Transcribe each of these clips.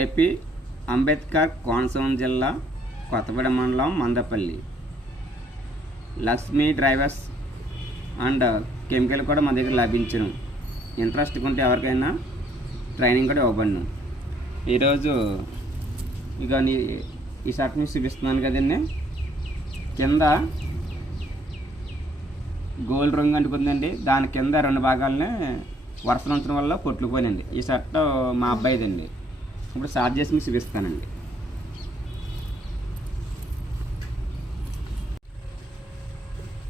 AP Ambedkar Konaseema జిల్లా కొత్తపేట మండలం Mandapalli. Lakshmi drivers and chemical కూడా మా దగ్గర లభించను. ఇంట్రెస్ట్ ఉంటే ఎవరికైనా ట్రైనింగ్ కూడా ఇవ్వబడును. ఈరోజు ఇక నీ ఈ షర్ట్ మీకు చూపిస్తున్నాను కదండి కింద గోల్డ్ రంగు అంటుకుందండి. దాని కింద రెండు భాగాలని వరుస ఉంచడం వల్ల కొట్టుకుపోయినండి ఈ షర్ట్ మా అబ్బాయిదండి. ఇప్పుడు స్టార్ట్ చేసి మీకు చూపిస్తానండి.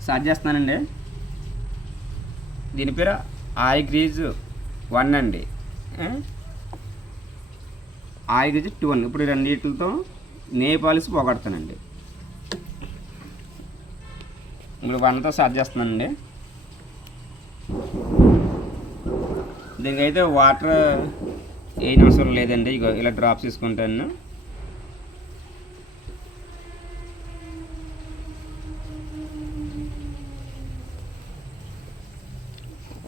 స్టార్ట్ చేస్తానండి దీని పేరు ఆయి గ్రీజ్ వన్ అండి. ఆయి గ్రీజ్ టూ వన్. ఇప్పుడు రెండింటితో నే పాలిసి పోగొడతానండి. ఇప్పుడు వన్తో స్టార్ట్ చేస్తున్నానండి. దీనికైతే వాటర్ ఏం అవసరం లేదండి. ఇగో ఇలా డ్రాప్స్ తీసుకుంటాను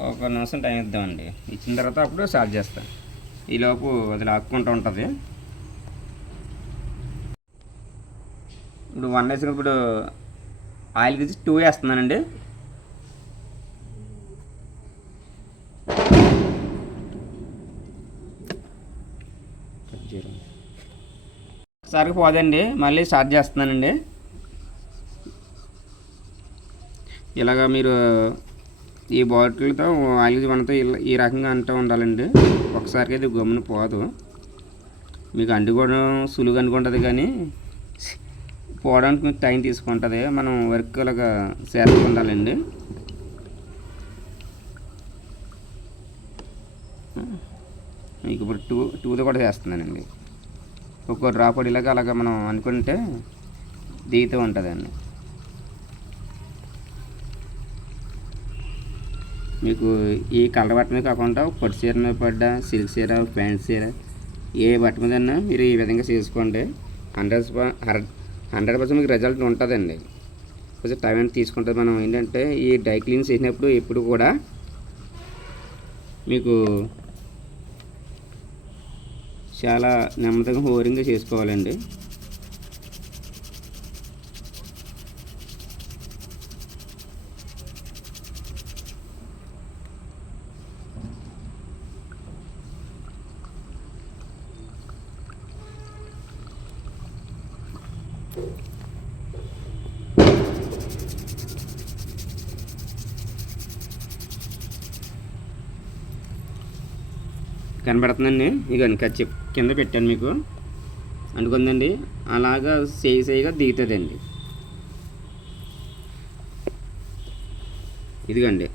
ఒక నిమిషం టైం ఇద్దామండి. ఇచ్చిన తర్వాత అప్పుడు స్టార్ట్ చేస్తాను ఈలోపు అది లాక్కుంటూ ఉంటుంది. ఇప్పుడు వన్ వేసిన ఇప్పుడు ఆయిల్ తీసి టూ వేస్తున్నానండి. ఒకసారికి పోదండి మళ్ళీ స్టార్ట్ చేస్తున్నానండి. ఇలాగ మీరు ఈ బాటిల్తో ఆయిల్ మనతో ఇలా- ఈ రకంగా అంటూ ఉండాలండి. ఒకసారికి ఇది గమ్మున పోదు. మీకు అంటుకోవడం సులువు అనుకుంటుంది కానీ పోవడానికి టైం తీసుకుంటుంది. మనం వర్క్ ఇలాగా చేస్తూ ఉండాలండి. మీకు ఇప్పుడు టూ టూతో కూడా చేస్తున్నానండి. ఒక్కో డ్రాప్ ఇలాగా అలాగా మనం అనుకుంటే దిగుతూ ఉంటుందండి. మీకు ఈ కలర్ బట్ట మీద కాకుండా పొట్టి చీర మీద పడ్డ సిల్క్ చీర ప్యాంట్ చీర ఏ బట్ట మీరు ఈ విధంగా చేసుకోండి. హండ్రెడ్ హండ్రెడ్ పర్సెంట్ మీకు రిజల్ట్ ఉంటుందండి. కొంచెం టైం అనేది తీసుకుంటుంది. మనం ఏంటంటే ఈ డై క్లీన్ చేసినప్పుడు ఎప్పుడు కూడా మీకు చాలా నెమ్మదిగా హోరింగ్గా చేసుకోవాలండి. కనబడుతుందండి. ఇగోండి కచ్చి కింద పెట్టాను మీకు. అనుకుందండి అలాగా చేయి చేయిగా దిగుతుందండి. ఇదిగోండి.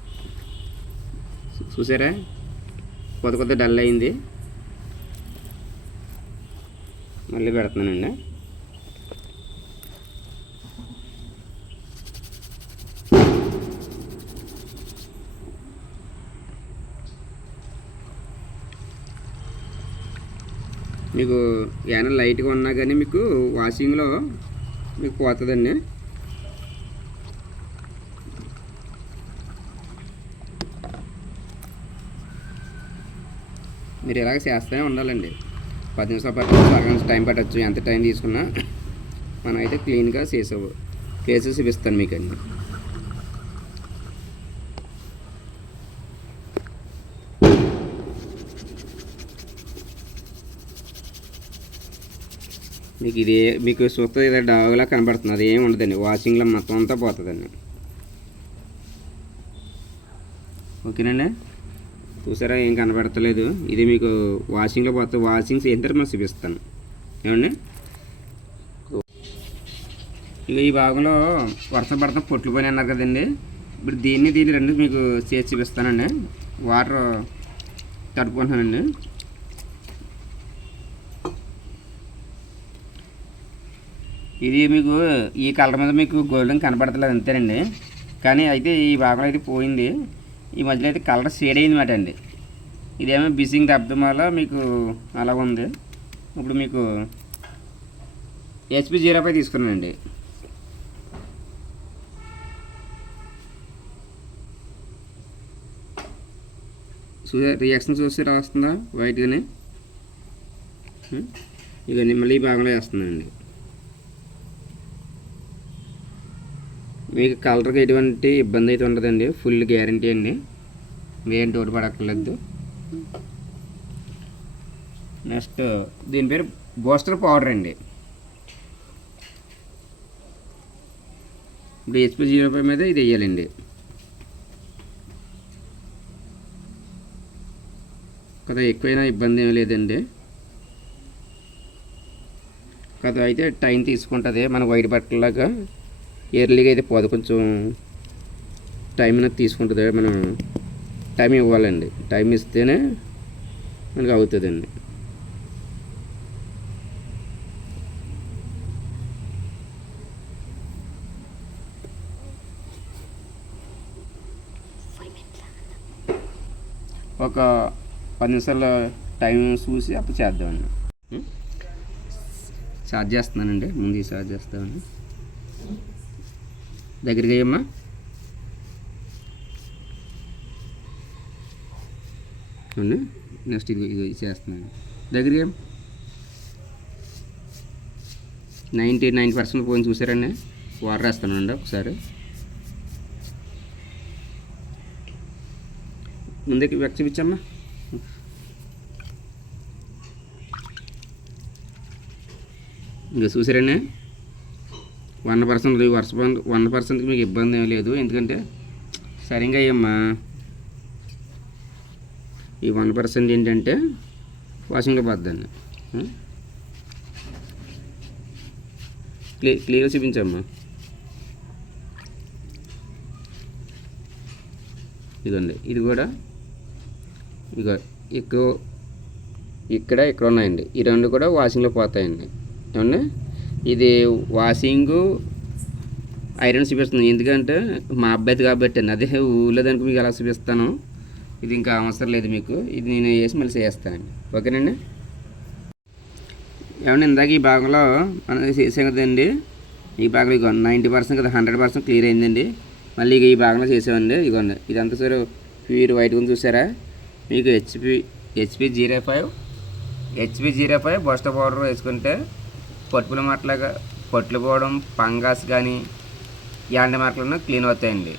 చూసారా? కొత్త కొత్త డల్ అయింది. మళ్ళీ పెడుతున్నానండి. మీకు ఏమైనా లైట్గా ఉన్నా కానీ మీకు వాషింగ్లో మీకు పోతుందండి. మీరు ఇలాగ చేస్తూనే ఉండాలండి. పది నిమిషాలు పట్టచ్చు అరగంట టైం పట్టచ్చు. ఎంత టైం తీసుకున్నా మనం అయితే క్లీన్గా చేసావు చేసి చూపిస్తాను మీకు అండి మీకు ఇది మీకు చూస్తే ఇదే డాగ్లా కనబడుతుంది అది ఏమి ఉండదండి. వాషింగ్లో మొత్తం అంతా పోతుందండి. ఓకేనండి? చూసారా? ఏం కనబడతలేదు. ఇది మీకు వాషింగ్లో పోతే వాషింగ్ చేసిన మనం చూపిస్తాను. ఏమండి? ఇక ఈ భాగంలో వర్షం పడతాం పొట్లు పోయినాయి అన్నారు కదండి. ఇప్పుడు దీన్ని దీన్ని రెండు మీకు చేసి చూపిస్తానండి. వాటర్ తడుపుకుంటున్నానండి. ఇది మీకు ఈ కలర్ మీద మీకు గోల్డెన్ కనపడతలేదు అంతేనండి. కానీ అయితే ఈ భాగంలో అయితే పోయింది. ఈ మధ్యలో అయితే కలర్ షేడ్ అయింది మాట అండి. ఇదేమో బిసింగ్ దెబ్బతం వల్ల మీకు అలా ఉంది. ఇప్పుడు మీకు హెచ్పి జీరో ఫైవ్ తీసుకున్నానండి. చూసే రియాక్షన్ చూస్తే రాస్తుందా? వైట్గానే ఉం? ఇవన్నీ మళ్ళీ ఈ భాగంలో వేస్తున్నానండి. మీకు కలర్కి ఎటువంటి ఇబ్బంది అయితే ఉండదండి. ఫుల్ గ్యారంటీ అండి. మీరేం తోడు పడక్కర్లేదు. నెక్స్ట్ దీని పేరు బూస్టర్ పౌడర్ అండి. ఇప్పుడు హెచ్పి జీరో ఫైవ్ మీద ఇది వేయాలండి. కదా ఎక్కువైనా ఇబ్బంది ఏం లేదండి. కదా అయితే టైం తీసుకుంటుంది మన వైట్ బట్టలాగా ఎర్లీగా అయితే పోదు. కొంచెం టైం అనేది తీసుకుంటుంది. మనం టైం ఇవ్వాలండి. టైం ఇస్తేనే మనకు అవుతుందండి. ఒక పది నిమిషాల టైం చూసి అప్పుడు చేద్దామండి. ఉం? చార్జ్ చేస్తున్నానండి. ముందు ఈ చార్జ్ చేస్తామండి దగ్గరికి అయ్యమ్మా. చూడండి నెక్స్ట్ ఇది ఇది చేస్తున్నాను. దగ్గరికి నైంటీ నైన్ పర్సెంట్ పోయిన చూసారండి. వాటర్ వేస్తానండి ఒకసారి. ముందుకి వెక్ చూపించమ్మా. ఇంకా చూసారండి. వన్ పర్సెంట్ వర్ష వన్ పర్సెంట్కి మీకు ఇబ్బంది ఏం లేదు. ఎందుకంటే సరిగ్గా అయ్యమ్మా ఈ వన్ పర్సెంట్ ఏంటంటే వాషింగ్లో పద్దండి క్లియర్ క్లియర్గా చూపించమ్మా. ఇదండి ఇది కూడా ఇక ఎక్కువ ఇక్కడ ఇక్కడ ఉన్నాయండి. ఈ రెండు కూడా వాషింగ్లో పోతాయండి. ఏమన్నా ఇది వాషింగ్ ఐరన్ చూపిస్తుంది. ఎందుకంటే మా అబ్బాయిది కాబట్టి అండి. అదే ఊళ్ళో దానికి మీకు ఎలా చూపిస్తాను. ఇది ఇంకా అవసరం లేదు మీకు. ఇది నేను వేసి మళ్ళీ చేస్తానండి ఓకేనండి? ఏమన్నా ఇందాక ఈ భాగంలో మనం చేసాం కదండి. ఈ భాగంలో ఇగో నైంటీ పర్సెంట్ కదా హండ్రెడ్ పర్సెంట్ క్లియర్ అయిందండి. మళ్ళీ ఇక ఈ భాగంలో చేసామండి. ఇగోండి ఇదంతా సరే ప్యూర్ వైట్ ఉంది చూసారా? మీకు HP HP zero five HP zero five బొస్ట powder వేసుకుంటే పట్టుపుల మాటలాగా పట్లు పోవడం పంగాస్ కానీ ఇలాంటి మార్కులను క్లీన్ అవుతాయండి.